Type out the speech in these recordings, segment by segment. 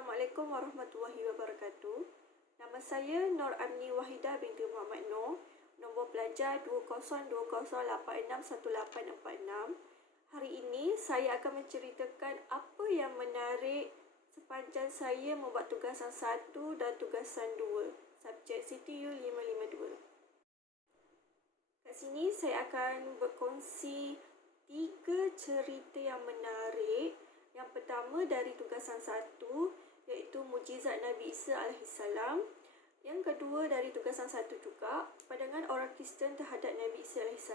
Assalamualaikum warahmatullahi wabarakatuh. Nama saya Nur Amni Wahidah binti Muhammad Noor. Nombor pelajar 2020861846. Hari ini saya akan menceritakan apa yang menarik sepanjang saya membuat tugasan 1 dan tugasan 2, subjek CTU 552. Kat sini saya akan berkongsi 3 cerita yang menarik. Yang pertama dari tugasan 1, iaitu mukjizat Nabi Isa AS. Yang kedua dari tugasan 1 juga, pandangan orang Kristen terhadap Nabi Isa AS.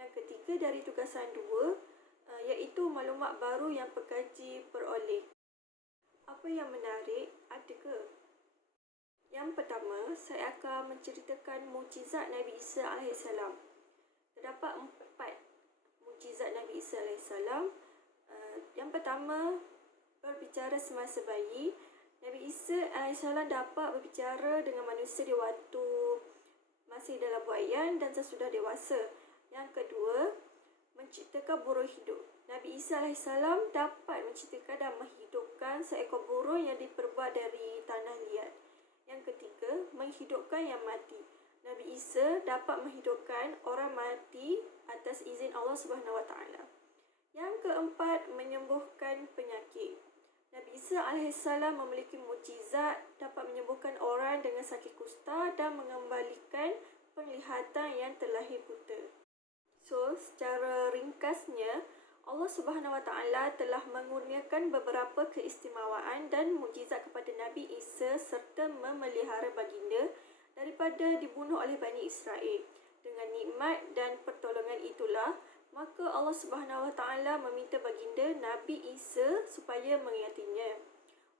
Yang ketiga dari tugasan 2, iaitu maklumat baru yang pekaji peroleh. Apa yang menarik ada ke? Yang pertama, saya akan menceritakan mukjizat Nabi Isa AS. Terdapat 4 mukjizat Nabi Isa AS. Yang pertama, berbicara semasa bayi. Nabi Isa AS dapat berbicara dengan manusia di waktu masih dalam buaian dan sesudah dewasa. Yang kedua, menciptakan burung hidup. Nabi Isa AS dapat menciptakan dan menghidupkan seekor burung yang diperbuat dari tanah liat. Yang ketiga, menghidupkan yang mati. Nabi Isa dapat menghidupkan orang mati atas izin Allah SWT. Yang keempat, menyembuhkan penyakit. Nabi Isa AS memiliki mukjizat dapat menyembuhkan orang dengan sakit kusta dan mengembalikan penglihatan yang terlahir buta. So, secara ringkasnya, Allah SWT telah mengurniakan beberapa keistimewaan dan mukjizat kepada Nabi Isa serta memelihara baginda daripada dibunuh oleh Bani Israel. Dengan nikmat dan pertolongan itulah, maka Allah SWT meminta baginda Nabi Isa supaya mengingatinya.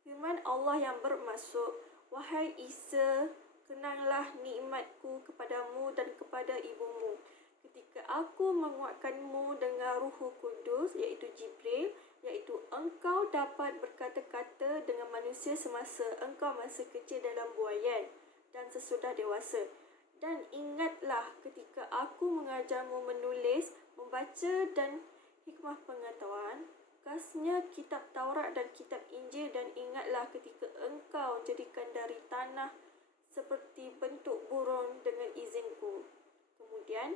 Firman Allah yang bermaksud, "Wahai Isa, kenanglah nikmatku kepadamu dan kepada ibumu, ketika aku menguatkanmu dengan Ruhul Kudus, iaitu Jibril, iaitu engkau dapat berkata-kata dengan manusia semasa engkau masih kecil dalam buaian dan sesudah dewasa. Dan ingatlah ketika aku mengajarmu menulis, membaca dan hikmah pengetahuan, khasnya kitab Taurat dan kitab Injil, dan ingatlah ketika engkau jadikan dari tanah seperti bentuk burung dengan izinku. Kemudian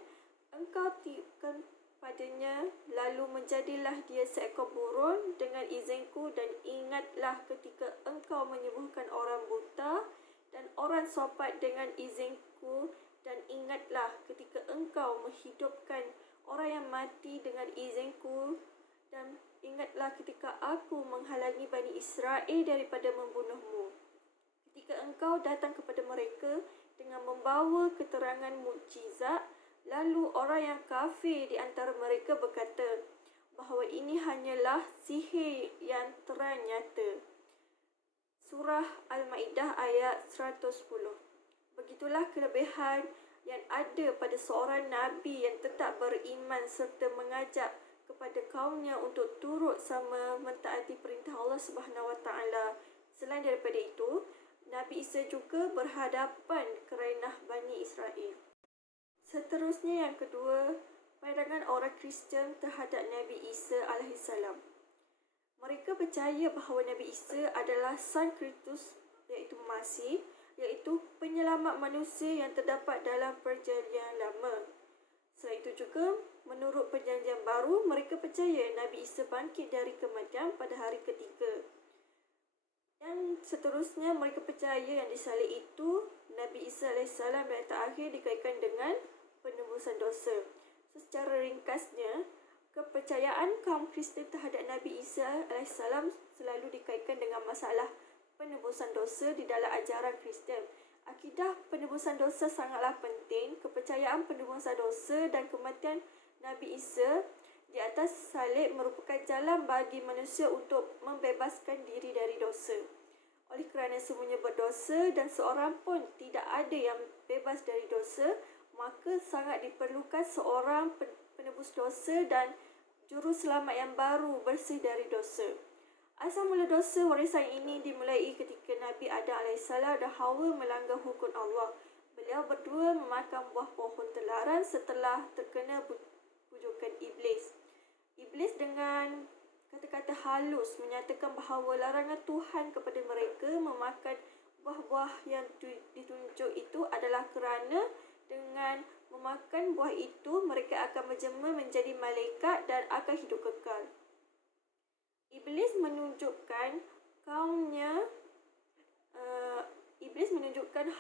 engkau tiupkan padanya, lalu menjadilah dia seekor burung dengan izinku, dan ingatlah ketika engkau menyembuhkan orang buta dan orang sopat dengan izinku, dan ingatlah ketika engkau menghidupkan orang yang mati dengan izinku, dan ingatlah ketika aku menghalangi Bani Israel daripada membunuhmu. Ketika engkau datang kepada mereka dengan membawa keterangan mukjizat, lalu orang yang kafir di antara mereka berkata bahawa ini hanyalah sihir yang terang nyata." Surah Al-Ma'idah ayat 110. Begitulah kelebihan yang ada pada seorang Nabi yang tetap beriman serta mengajak kepada kaumnya untuk turut sama mentaati perintah Allah SWT. Selain daripada itu, Nabi Isa juga berhadapan kerenah Bani Israel. Seterusnya yang kedua, pandangan orang Kristen terhadap Nabi Isa AS. Mereka percaya bahawa Nabi Isa adalah Sang Kristus, iaitu Masih, iaitu penyelamat manusia yang terdapat dalam perjanjian lama. Selain itu juga, menurut perjanjian baru, mereka percaya Nabi Isa bangkit dari kematian pada hari ketiga. Yang seterusnya, mereka percaya yang disalib itu Nabi Isa AS dan terakhir dikaitkan dengan penebusan dosa. So, secara ringkasnya, kepercayaan kaum Kristen terhadap Nabi Isa AS selalu dikaitkan dengan masalah penebusan dosa di dalam ajaran Kristen. Akidah penebusan dosa sangatlah penting. Kepercayaan penebusan dosa dan kematian Nabi Isa di atas salib merupakan jalan bagi manusia untuk membebaskan diri dari dosa. Oleh kerana semuanya berdosa dan seorang pun tidak ada yang bebas dari dosa, maka sangat diperlukan seorang penebus dosa dan juru selamat yang baru bersih dari dosa. Asal mula dosa warisan ini dimulai ketika Nabi Adam AS dan Hawa melanggar hukum Allah. Beliau berdua memakan buah pohon terlarang setelah terkena bujukan Iblis. Iblis dengan kata-kata halus menyatakan bahawa larangan Tuhan kepada mereka memakan buah-buah yang ditunjuk itu adalah kerana dengan memakan buah itu mereka akan menjelma menjadi malaikat dan akan hidup kekal. Iblis menunjukkan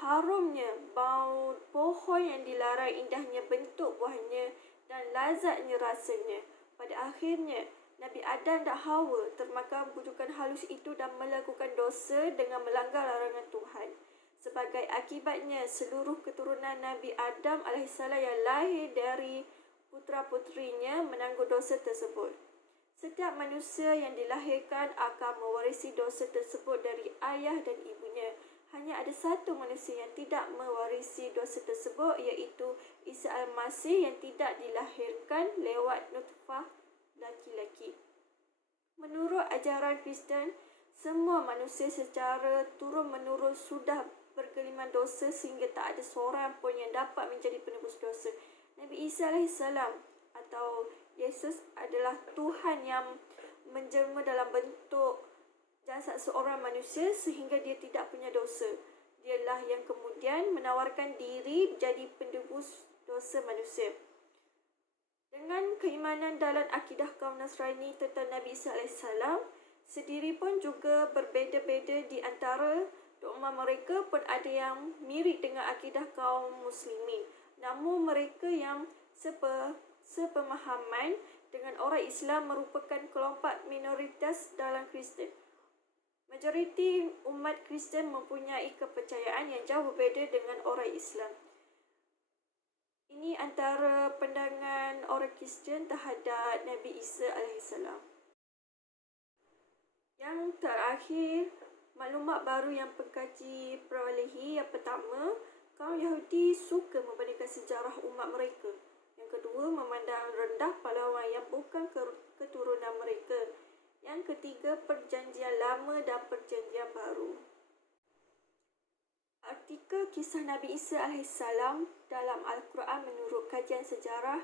harumnya bau pohon yang dilarang, indahnya bentuk buahnya dan lazatnya rasanya. Pada akhirnya, Nabi Adam dan Hawa termakan bujukan halus itu dan melakukan dosa dengan melanggar larangan Tuhan. Sebagai akibatnya, seluruh keturunan Nabi Adam AS yang lahir dari putera-puterinya menanggung dosa tersebut. Setiap manusia yang dilahirkan akan mewarisi dosa tersebut dari ayah dan ibunya. Hanya ada satu manusia yang tidak mewarisi dosa tersebut, iaitu Isa Al-Masih yang tidak dilahirkan lewat nutfah laki-laki. Menurut ajaran Kristen, semua manusia secara turun-menurun sudah bergeliman dosa sehingga tak ada seorang pun yang dapat menjadi penebus dosa. Nabi Isa AS atau Yesus adalah Tuhan yang menjelma dalam bentuk jasad seorang manusia sehingga dia tidak punya dosa. Dialah yang kemudian menawarkan diri menjadi penebus dosa manusia. Dengan keimanan dalam akidah kaum Nasrani tentang Nabi Isa AS sendiri pun juga berbeza-beza di antara dogma mereka pun ada yang mirip dengan akidah kaum muslimin. Namun mereka yang sepemahaman dengan orang Islam merupakan kelompok minoritas dalam Kristen. Majoriti umat Kristen mempunyai kepercayaan yang jauh berbeza dengan orang Islam. Ini antara pandangan orang Kristen terhadap Nabi Isa AS. Yang terakhir, maklumat baru yang pengkaji perolehi. Yang pertama, kaum Yahudi suka membandingkan sejarah umat mereka. Yang kedua, memandang rendah pahlawan yang bukan keturunan mereka. Yang ketiga, perjanjian lama dan perjanjian baru. Artikel kisah Nabi Isa AS dalam Al-Quran menurut kajian sejarah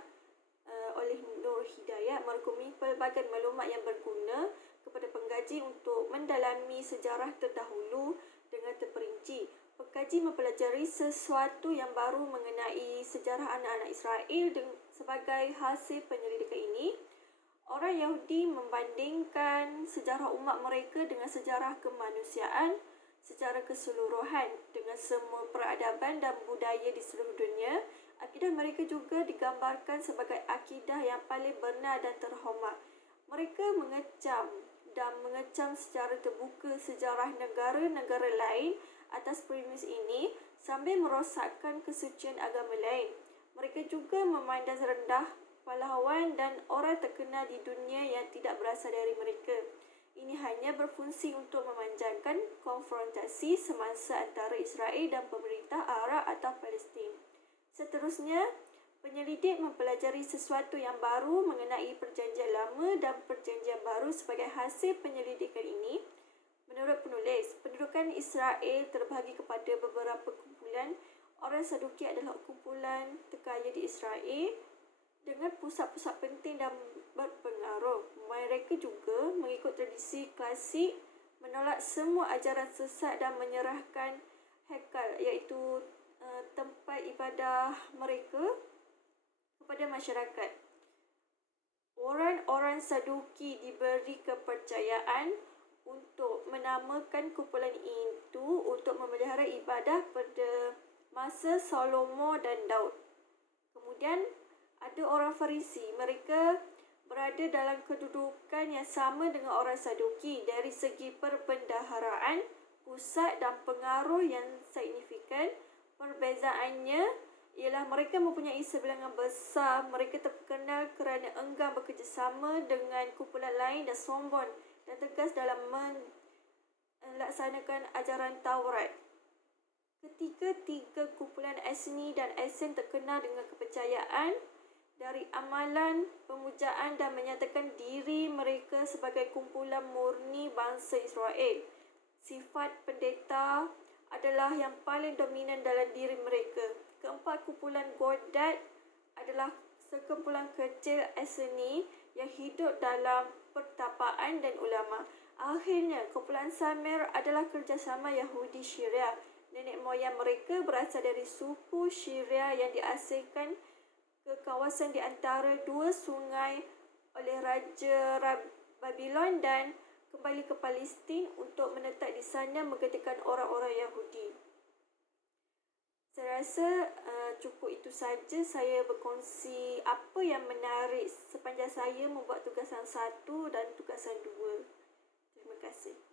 oleh Nur Hidayat merangkumi pelbagai maklumat yang berguna kepada pengkaji untuk mendalami sejarah terdahulu dengan terperinci. Pengkaji mempelajari sesuatu yang baru mengenai sejarah anak-anak Israel sebagai hasil penyelidikan ini. Orang Yahudi membandingkan sejarah umat mereka dengan sejarah kemanusiaan secara keseluruhan dengan semua peradaban dan budaya di seluruh dunia. Akidah mereka juga digambarkan sebagai akidah yang paling benar dan terhormat. Mereka mengecam secara terbuka sejarah negara-negara lain atas premis ini sambil merosakkan kesucian agama lain. Mereka juga memandang rendah pahlawan dan orang terkenal di dunia yang tidak berasal dari mereka. Ini hanya berfungsi untuk memanjangkan konfrontasi semasa antara Israel dan pemerintah Arab atau Palestin. Seterusnya, penyelidik mempelajari sesuatu yang baru mengenai perjanjian lama dan perjanjian baru sebagai hasil penyelidikan ini. Menurut penulis, pendudukan Israel terbahagi kepada beberapa kumpulan. Orang Saduki adalah kumpulan terkaya di Israel dengan pusat-pusat penting dan berpengaruh. Mereka juga mengikut tradisi klasik, menolak semua ajaran sesat dan menyerahkan hekal iaitu tempat ibadah mereka kepada masyarakat. Orang-orang Saduki diberi kepercayaan untuk menamakan kumpulan itu untuk memelihara ibadah pada masa Salomo dan Daud. Kemudian ada orang Farisi. Mereka berada dalam kedudukan yang sama dengan orang Saduki dari segi perbendaharaan, pusat dan pengaruh yang signifikan. Perbezaannya ialah mereka mempunyai sebilangan besar. Mereka terkenal kerana enggan bekerjasama dengan kumpulan lain dan sombong dan tegas dalam melaksanakan ajaran Taurat. Ketiga kumpulan Esni dan Esen terkenal dengan kepercayaan dari amalan, pemujaan dan menyatakan diri mereka sebagai kumpulan murni bangsa Israel. Sifat pendeta adalah yang paling dominan dalam diri mereka. Keempat kumpulan Godad adalah sekumpulan kecil Esni yang hidup dalam pertapaan dan ulama. Akhirnya, kumpulan Samer adalah kerjasama Yahudi Syria. Nenek moyang mereka berasal dari suku Syria yang diasingkan ke kawasan di antara dua sungai oleh Raja Babylon dan kembali ke Palestin untuk menetap di sana menggantikan orang-orang Yahudi. Saya rasa cukup itu saja saya berkongsi apa yang menarik sepanjang saya membuat tugasan 1 dan tugasan 2. Terima kasih.